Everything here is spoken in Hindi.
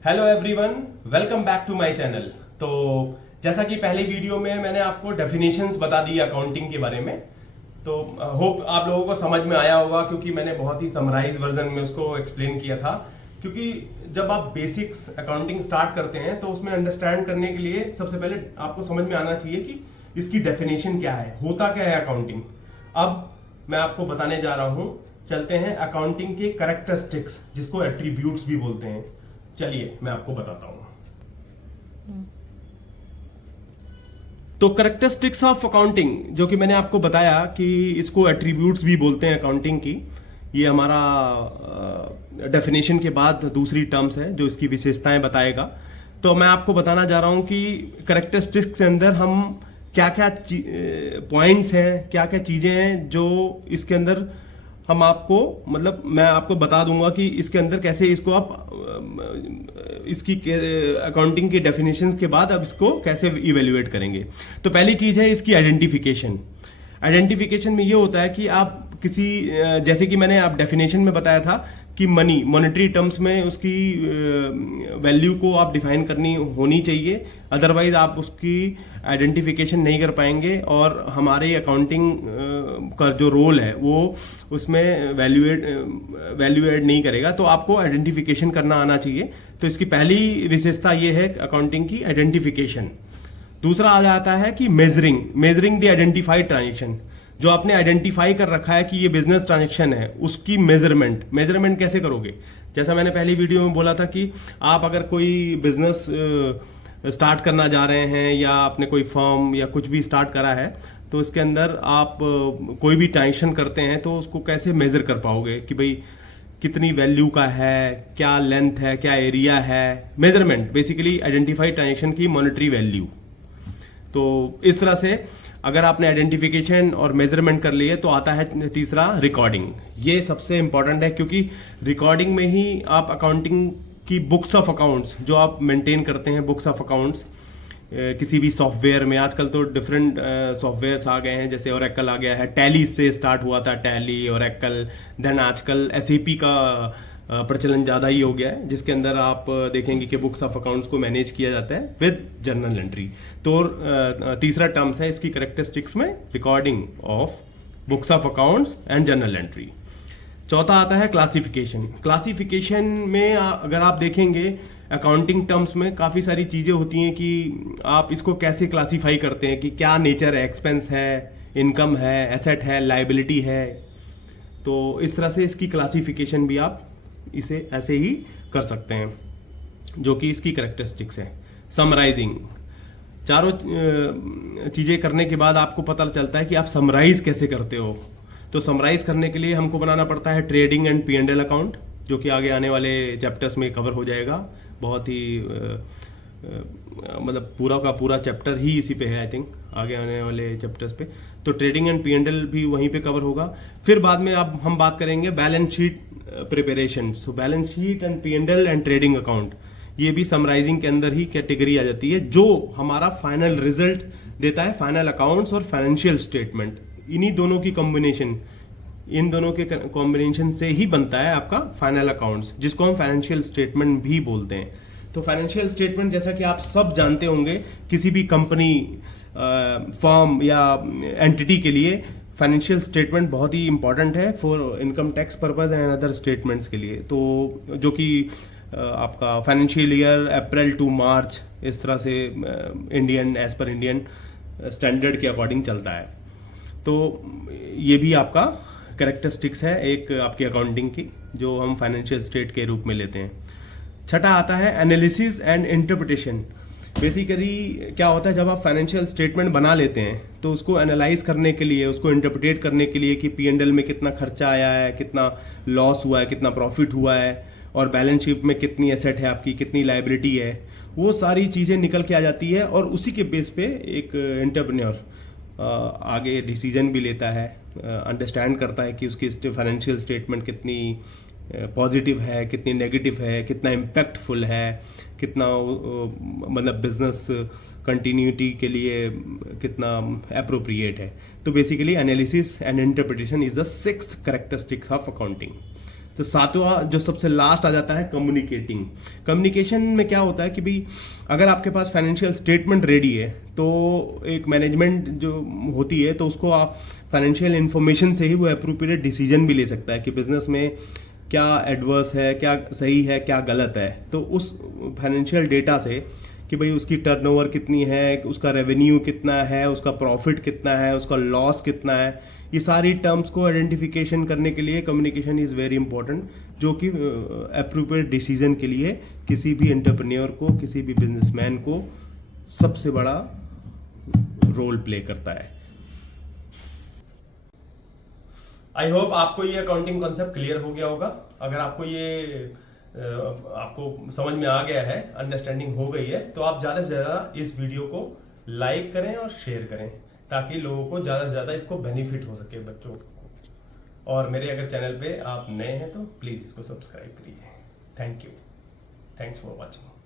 Hello everyone, welcome back to my channel. तो जैसा कि पहले वीडियो में मैंने आपको डेफिनेशंस बता दी अकाउंटिंग के बारे में, तो होप आप लोगों को समझ में आया होगा, क्योंकि मैंने बहुत ही समराइज वर्जन में उसको एक्सप्लेन किया था। क्योंकि जब आप बेसिक्स अकाउंटिंग स्टार्ट करते हैं तो उसमें अंडरस्टैंड करने के लिए सबसे पहले आपको समझ में आना चाहिए कि इसकी डेफिनेशन क्या है, होता क्या है अकाउंटिंग। अब मैं आपको बताने जा रहा हूं, चलते हैं अकाउंटिंग के कैरेक्टरिस्टिक्स, जिसको एट्रीब्यूट्स भी बोलते हैं। चलिए मैं आपको बताता हूं। तो करेक्टरिस्टिक्स ऑफ अकाउंटिंग, जो कि मैंने आपको बताया कि इसको एट्रीब्यूट्स भी बोलते हैं अकाउंटिंग की, ये हमारा डेफिनेशन के बाद दूसरी टर्म्स है जो इसकी विशेषताएं बताएगा। तो मैं आपको बताना जा रहा हूं कि करेक्टरिस्टिक्स के अंदर हम क्या क्या पॉइंट्स हैं, क्या क्या चीजें हैं जो इसके अंदर हम आपको, मतलब मैं आपको बता दूंगा कि इसके अंदर कैसे इसको आप इसकी अकाउंटिंग के डेफिनेशंस के बाद अब इसको कैसे इवेल्युएट करेंगे। तो पहली चीज है इसकी आइडेंटिफिकेशन। आइडेंटिफिकेशन में ये होता है कि आप किसी, जैसे कि मैंने आप डेफिनेशन में बताया था कि मनी, मॉनेटरी टर्म्स में उसकी वैल्यू को आप डिफाइन करनी होनी चाहिए, अदरवाइज आप उसकी आइडेंटिफिकेशन नहीं कर पाएंगे और हमारे अकाउंटिंग का जो रोल है वो उसमें वैल्यू एड नहीं करेगा। तो आपको आइडेंटिफिकेशन करना आना चाहिए। तो इसकी पहली विशेषता ये है अकाउंटिंग की, आइडेंटिफिकेशन। दूसरा आ जाता है कि मेजरिंग द आइडेंटिफाइड ट्रांजेक्शन। जो आपने आइडेंटिफाई कर रखा है कि ये बिजनेस ट्रांजेक्शन है, उसकी मेजरमेंट कैसे करोगे। जैसा मैंने पहली वीडियो में बोला था कि आप अगर कोई बिजनेस स्टार्ट करना जा रहे हैं या आपने कोई फर्म या कुछ भी स्टार्ट करा है, तो इसके अंदर आप कोई भी ट्रांजेक्शन करते हैं तो उसको कैसे मेजर कर पाओगे कि भाई कितनी वैल्यू का है, क्या लेंथ है, क्या एरिया है। मेजरमेंट बेसिकली आइडेंटिफाइड ट्रांजेक्शन की मॉनेटरी वैल्यू। तो इस तरह से अगर आपने आइडेंटिफिकेशन और मेजरमेंट कर लिए तो आता है तीसरा रिकॉर्डिंग। ये सबसे इंपॉर्टेंट है, क्योंकि रिकॉर्डिंग में ही आप अकाउंटिंग की बुक्स ऑफ अकाउंट्स जो आप मेंटेन करते हैं, बुक्स ऑफ अकाउंट्स किसी भी सॉफ्टवेयर में, आजकल तो डिफरेंट सॉफ्टवेयर्स आ गए हैं, जैसे ओरेकल आ गया है, टैली से स्टार्ट हुआ था, टैली, ओरेकल, देन आजकल एसएपी का प्रचलन ज़्यादा ही हो गया है, जिसके अंदर आप देखेंगे कि बुक्स ऑफ अकाउंट्स को मैनेज किया जाता है विद जर्नल एंट्री। तो तीसरा टर्म्स है इसकी करेक्टरिस्टिक्स में, recording of books of accounts and journal entry. चौथा आता है क्लासिफिकेशन। क्लासिफिकेशन में अगर आप देखेंगे अकाउंटिंग टर्म्स में काफ़ी सारी चीज़ें होती हैं कि आप इसको कैसे क्लासीफाई करते हैं कि क्या नेचर है, एक्सपेंस है, इनकम है, एसेट है, लाइबिलिटी है। तो इस तरह से इसकी क्लासिफिकेशन भी आप इसे ऐसे ही कर सकते हैं, जो कि इसकी करेक्टरिस्टिक्स है। समराइजिंग, चारों चीज़ें करने के बाद आपको पता चलता है कि आप समराइज कैसे करते हो। तो समराइज करने के लिए हमको बनाना पड़ता है ट्रेडिंग एंड P&L अकाउंट, जो कि आगे आने वाले चैप्टर्स में कवर हो जाएगा। बहुत ही मतलब पूरा का पूरा चैप्टर ही इसी पे है, आई थिंक आगे आने वाले चैप्टर्स पे। तो ट्रेडिंग एंड P&L भी वहीं पे कवर होगा। फिर बाद में अब हम बात करेंगे balance sheet preparation. So balance sheet and P&L and trading account, ये भी समराइजिंग के अंदर ही कैटेगरी आ जाती है, जो हमारा फाइनल रिजल्ट देता है, फाइनल अकाउंट्स और फाइनेंशियल स्टेटमेंट। इन्हीं दोनों की कॉम्बिनेशन, इन दोनों के कॉम्बिनेशन से ही बनता है आपका फाइनल अकाउंट्स, जिसको हम फाइनेंशियल स्टेटमेंट भी बोलते हैं। तो फाइनेंशियल स्टेटमेंट, जैसा कि आप सब जानते होंगे, किसी भी कंपनी, फर्म या एंटिटी के लिए फाइनेंशियल स्टेटमेंट बहुत ही इंपॉर्टेंट है for income tax purpose and other statements के लिए। तो जो कि आपका financial year April to March इस तरह से Indian, as per Indian standard के अकॉर्डिंग चलता है। तो ये भी आपका कैरेक्टरिस्टिक्स है एक आपकी अकाउंटिंग की, जो हम फाइनेंशियल स्टेट के रूप में लेते हैं। छठा आता है एनालिसिस एंड इंटरप्रिटेशन। बेसिकली क्या होता है, जब आप फाइनेंशियल स्टेटमेंट बना लेते हैं तो उसको एनालाइज करने के लिए, उसको इंटरप्रिटेट करने के लिए कि P&L में कितना खर्चा आया है, कितना लॉस हुआ है, कितना प्रॉफिट हुआ है, और बैलेंस शीट में कितनी एसेट है आपकी, कितनी लाइबिलिटी है, वो सारी चीज़ें निकल के आ जाती है। और उसी के बेस पे एक एंटरप्रेन्योर आगे डिसीजन भी लेता है, अंडरस्टैंड करता है कि उसकी फाइनेंशियल स्टेटमेंट कितनी पॉजिटिव है, कितनी नेगेटिव है, कितना इम्पैक्टफुल है, कितना मतलब बिजनेस कंटिन्यूटी के लिए कितना अप्रोप्रिएट है। तो basically analysis and interpretation is the sixth characteristic of accounting. तो सातवां जो सबसे लास्ट आ जाता है कम्युनिकेटिंग। कम्युनिकेशन में क्या होता है कि भाई अगर आपके पास फाइनेंशियल स्टेटमेंट रेडी है तो एक मैनेजमेंट जो होती है तो उसको आप फाइनेंशियल इंफॉर्मेशन से ही वो अप्रोप्रिएट डिसीजन भी ले सकता है कि बिजनेस में क्या एडवर्स है, क्या सही है, क्या गलत है। तो उस फाइनेंशियल डेटा से कि भाई उसकी टर्नओवर कितनी है, उसका रेवेन्यू कितना है, उसका प्रॉफिट कितना है, उसका लॉस कितना है, ये सारी टर्म्स को आइडेंटिफिकेशन करने के लिए कम्युनिकेशन इज़ वेरी इंपॉर्टेंट, जो कि अप्रोप्रिएट डिसीजन के लिए किसी भी एंटरप्रेन्योर को, किसी भी बिजनेसमैन को सबसे बड़ा रोल प्ले करता है। आई होप आपको ये अकाउंटिंग कॉन्सेप्ट क्लियर हो गया होगा। अगर आपको ये आपको समझ में आ गया है, अंडरस्टैंडिंग हो गई है, तो आप ज़्यादा से ज़्यादा इस वीडियो को लाइक करें और शेयर करें ताकि लोगों को ज़्यादा से ज़्यादा इसको बेनिफिट हो सके, बच्चों को। और मेरे अगर चैनल पे आप नए हैं तो प्लीज़ इसको सब्सक्राइब करिए। Thank you, thanks for watching.